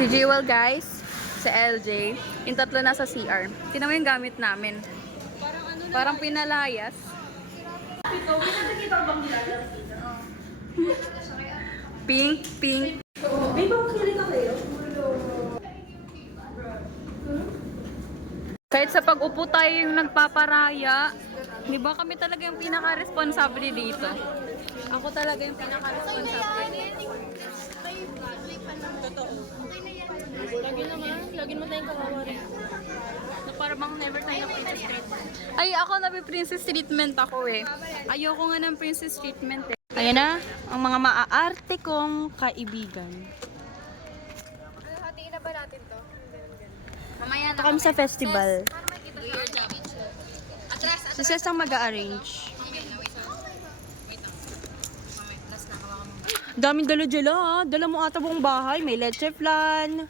Si Jewel guys, si LJ, yung tatlo nasa CR. Tingnan mo yung gamit namin. Parang pinalayas. Pink, pink. Kahit sa pag-upo tayo yung nagpaparaya, di ba kami talaga yung pinaka-responsable dito? Ako talaga yung pinaka-responsable. Totoo. Lagi mo tayong kawawa rin. Para bang never tayo na princess treatment. Ay, ako nabi-princess treatment ako eh. Ayoko nga ng princess treatment eh. Ayan na, ang mga maaarte kong kaibigan. Hatiin na ba natin to? Mamaya na Kami sa festival. Do your job. Atras, Si Ses ang mag-a-arrange. Daming dala-dala ha. Dala mo ata buong bahay. May leche flan,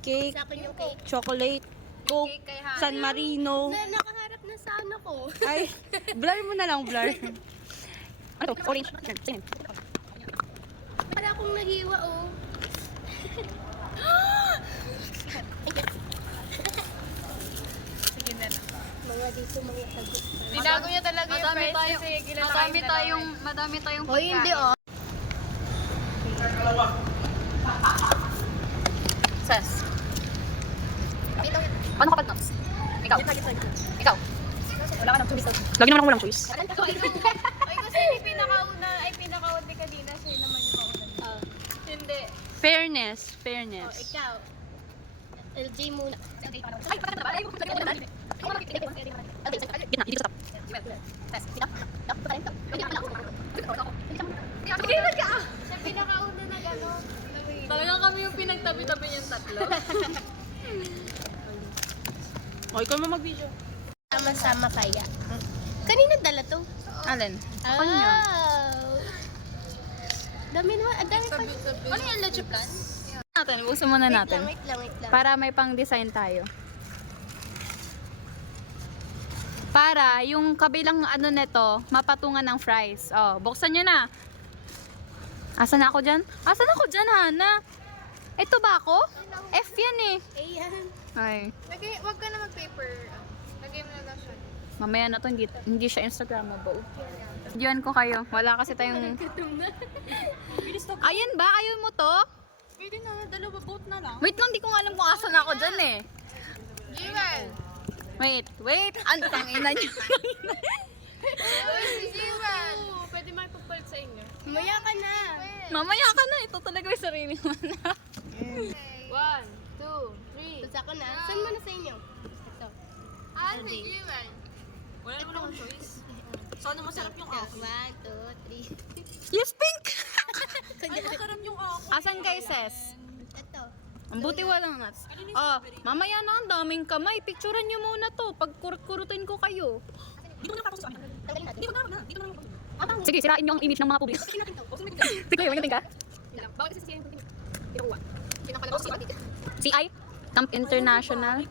cake, sa akin yung cake. chocolate, coke, Cake kay Hana. San Marino. Nakaharap na sana ko. Ay, blur mo na lang, blur. Ano to? Orange. Tingin. Wala akong nahiwa oh. Sige na. Mga dito mga sagot. Tinago niya talaga yung Madami price tayong, kasi kilala madami tayong Hoy, hindi oh. Ses. Paano kapag notes? Ikaw. Ikaw. Wala ka ng choice. Lagi naman ako walang choice. Ay, kasi yung pinakauna, ay pinakaunti kanina, siya naman yung mauna. Hindi. Fairness. Ikaw. LJ muna. Gitna, hindi ko stop. Siya pinakauna na gano'n. Talagang kami yung pinagtabi-tabi yung tatlo. O, ikaw mo mag-video. Sama-sama kaya. Kanina dala to? Alin? Ako niya. Dami naman, ang dami pa. Ano yung leche plan? Natin, ubusin muna natin. Wait lang. Para may pang-design tayo. Para yung kabilang ano nito, mapatungan ng fries. Oh, buksan nyo na. Asan ako dyan? Hana? Ito ba ako? F yan eh. Ayan. Ay, Wag ka na mag-paper. Lagay mo na lang siya. mamaya na to, hindi siya Instagrammable. Diyan ko kayo. Wala kasi tayong... Ayan ba? Ayaw mo to? Pwede na, dalawa boat na lang. Wait lang, di ko nga alam kung asan ako dyan eh. Jiwan! Wait. Ang tangina niyo. Jiwan! Pwede makipagpalit sa inyo. Maya ka na. Mamaya ka na. Ito talaga yung sarili mo na. 1, 2, 3. Tapos ako na. Saan mo na sa inyo? Ito. Si Jiwan! Wala naman akong choice. Sana masarap yung ako. 1, 2, 3. Yes, pink! Ay, masarap yung ako. Asan kay Ses? Ito. Ang buti walang nuts. Oh, mamaya na ang daming kamay. Picturean nyo muna to. Pag kurut-kurutin ko kayo. Tanggalin natin. Sige, sirain nyo ang image ng mga publiko. Sige, may natin ka? Bawal kasi siya yung pinakuha. Pinapalabas siya dito. CI? Camp International.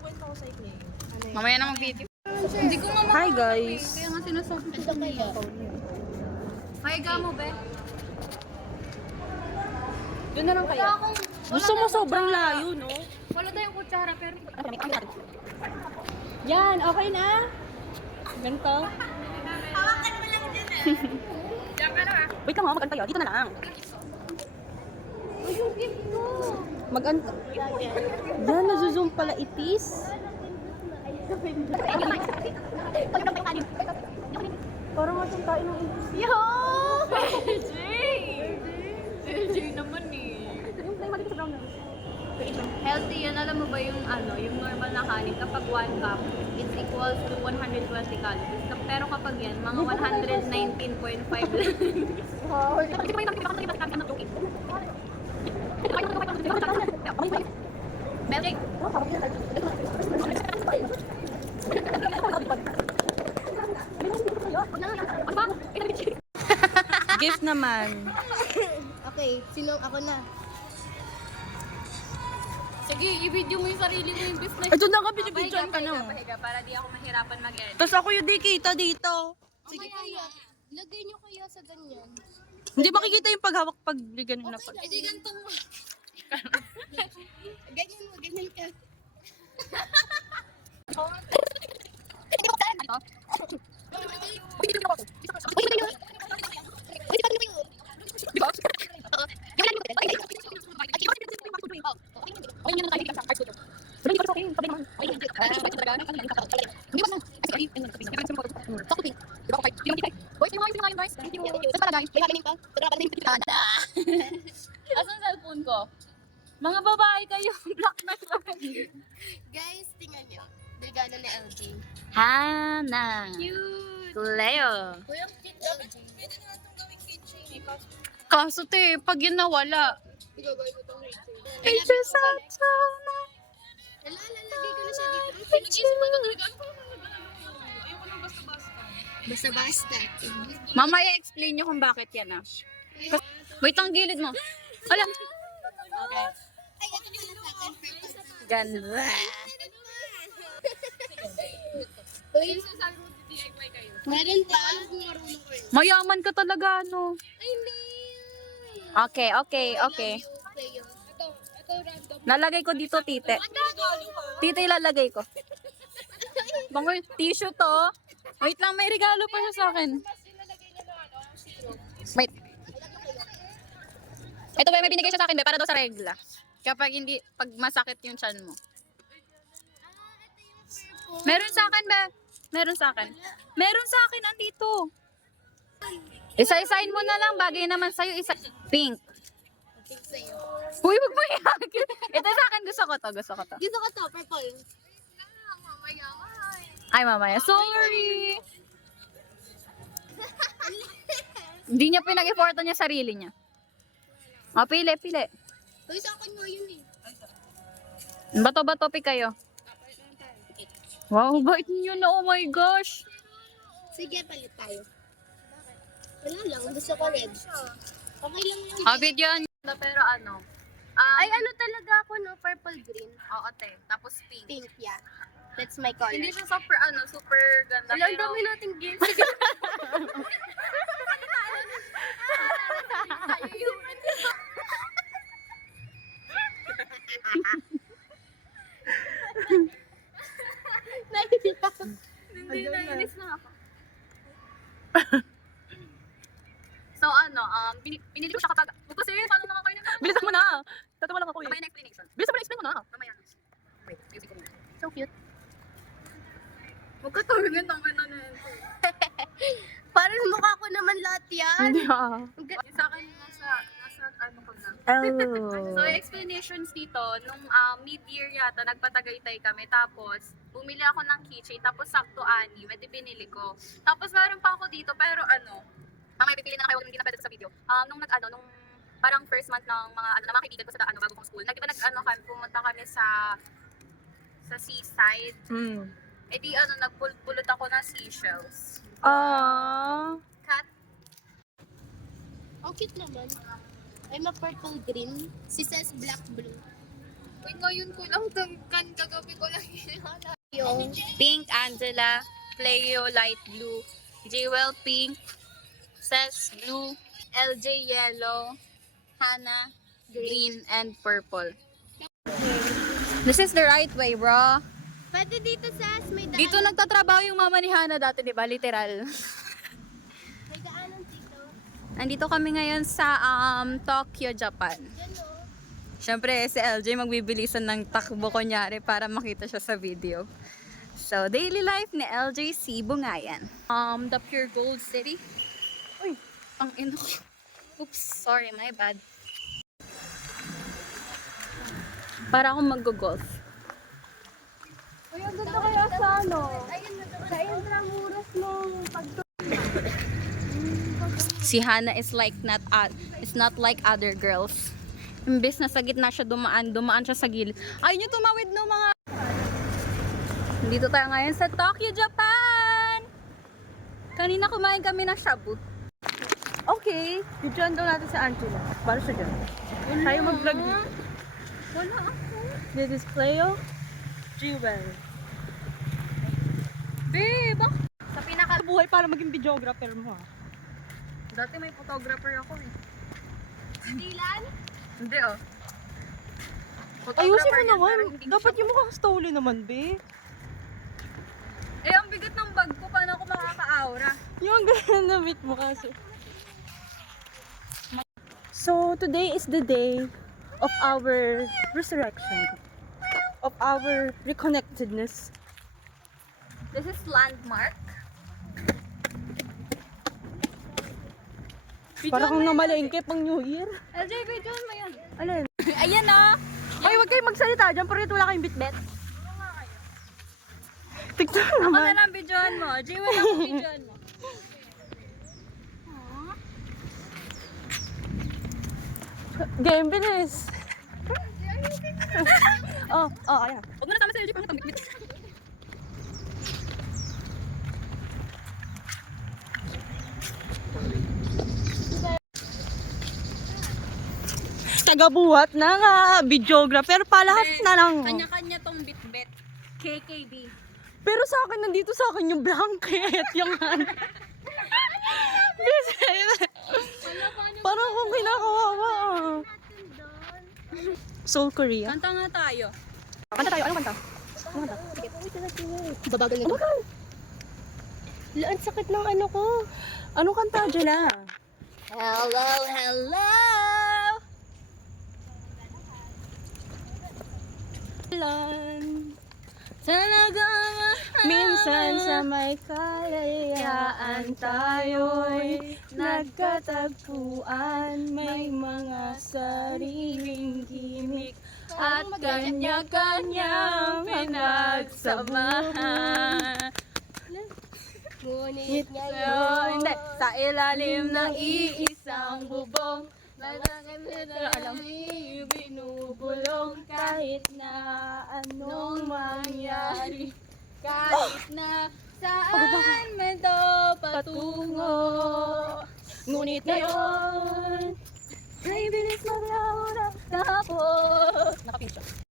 Mamaya na mag-video. Hindi ko nga Hi guys. Kaya nga sinasabi ko. Ito kaya. Higa mo, be. Doon na lang kaya. Gusto mo sobrang layo, no? Wala tayong kutsara, pero... Yan, okay na? Ganito. Wait lang ha, mag-antay ah. Dito na lang. Mag-antay. Yan, nasuzoom pala itis. Parang matong tayo ng itis. Yo! LJ! LJ naman eh. Healthy yan. Alam mo ba yung yung normal na kanin kapag 1 cup, it's equals to 120 calories. Pero kapag yan, mga 119.5 lang. Melting! Gift naman. Okay, sino ako na? Sige, i-video mo yung sarili mo yung business. Ito na nga, binibidyoan ka na. Pahiga, para di ako mahirapan mag-edit. Tapos ako yung di kita dito. Sige kaya. Lagay nyo kaya sa ganyan. Hindi makikita yung paghawak pag ganun na pag. Hindi ganito mo. Asan cellphone ko? Mga babae kayo, black na lavender. Guys, tingnan nyo. Regalo ni LG. Hana. Cute! Cleo. Kuya, cute LG. Kaso te, pag yun nawala. Igagawin mo itong Rachel. It's just so nice. Lalagay ko na siya dito. Pinag-isip ko ito talaga. Basta-basta. Mamaya explain nyo kung bakit yan ah. Wait, ang gilid mo. Wala. Okay. Ay, ito na sa akin. Ganda. Uy, meron pa? Mayaman ka talaga, no? Ay, hindi. Okay. Nalagay ko dito, tite. Tite, ilalagay ko. Bango, tissue to. Wait lang, may regalo pa siya sa akin. Wait. Ito ba, may binigay siya sa akin, be, para daw sa regla. Kapag hindi, pag masakit yung chan mo. Meron sa akin, be. Meron sa akin. Meron sa akin, andito. Isa-isain mo na lang, bagay naman sa'yo. Pink. Pink sa'yo. Uy, wag mo iyak. Ito sa akin, gusto ko to. Gusto ko to, purple. Ay, mamaya. Sorry. Hindi niya pinag-effortan niya sarili niya. O, pili. Uy, sa akin nga yun eh. Bato-bato, kayo. Wow, bait niyo na. Oh my gosh. Sige, palit tayo. Wala lang, gusto ko red. Okay lang yung Video niya. Pero ano? Ay, ano talaga ako, no? Purple green. Oo, te. Tapos pink. Pink, yeah. That's my color. Hindi siya super ganda. Alam, Pero, dami nating gifts. Sige. hindi, nainis na ako. So ano, pinili ko siya kapag, kasi paano naman kayo nito? Bilisan mo na. Tatawa lang ako eh. Mamaya na explanation. Bilisan mo na, explain mo na. Mamaya. Wait, music ko muna. So cute. Huwag ka tawagin ang ganda na ito. Parang mukha ko naman lahat yan. Hindi ah. Sa akin, nasa ano ko na. Oh. So, explanations dito, nung mid-year yata, nagpatagaytay kami. Tapos, bumili ako ng keychain. Tapos, sakto ani, edi binili ko. Tapos, meron pa ako dito, pero ano, mamaya pipili na kayo, hindi na pwede sa video. Nung parang first month ng mga kaibigan ko sa bago kong school, pumunta kami sa seaside. Eh di nagpulot ako ng seashells. Ah. Cat. Ang cute naman. I'm a purple green. Si says black blue. Uy, ngayon ko lang kagabi ko lang hinala. Yung Pink, Angela. Cleo, light blue. Jewel, pink. Ses, blue. LJ, yellow. Hannah, green, and purple. This is the right way, bro. pwede dito sa may daan. Dito nagtatrabaho yung mama ni Hannah dati, di ba? Literal. May daanan dito. Nandito kami ngayon sa Tokyo, Japan. Yan o. Siyempre, si LJ magbibilisan ng takbo kunyari para makita siya sa video. So, daily life ni LJ C. Bungayan. The Pure Gold City. Uy, ang ino ko. Oops, sorry, my bad. Para akong mag-golf. Ay, ang ganda kaya sa ano? Sa Intramuros nung Si Hannah is not like other girls. Imbes na sa gitna siya dumaan siya sa gilid. Ayun yung tumawid no mga... Dito tayo ngayon sa Tokyo, Japan! Kanina kumain kami ng shabu. Okay. Videoan daw natin si Angela. Para siya dyan. Tayo mag-vlog dito. Wala ako. This is Cleo. Jewel. Babe, Sa pinakabuhay para maging videographer mo ha. dati may photographer ako eh. Dilan? Hindi oh. Ayusin mo yan, naman. pero hindi ko Dapat siya- yung mukhang stoli naman, be. Eh, ang bigat ng bag ko. Paano ako makaka-aura? Yung ganun na meet mo kasi. So, today is the day of our resurrection. Of our reconnectedness. This is landmark. Para kang namalengke pang New Year. LJ, video mo yan. Alin? Ayan na. Ay, huwag kayong magsalita dyan, pero wala kayong bitbit. Tignan Ako naman. na lang videoan mo. Jay, wala akong videoan mo. Game, bilis. Oh, ayan. Huwag mo na tama sa LJ, pang natambit. Tagabuhat na nga, videographer pa, lahat na lang. Kanya-kanya tong bitbit. KKB. Pero sa akin, nandito sa akin yung blanket, yung ano. Parang kung kinakawawa. Seoul, Korea. Kanta nga tayo. Kanta tayo, anong kanta? Babagal na. Ang sakit ng ano ko. Anong kanta, Jela? Hello, hello! Talaga Minsan sa may kalayaan tayo'y nagkatagpuan. May mga sariling gimmick at kanya-kanyang pinagsamahan. Ngunit Hindi, sa ilalim ng iisang bubong, alam binubulong kahit na anong mangyari. kahit na saan man to patungo. Ngunit ngayon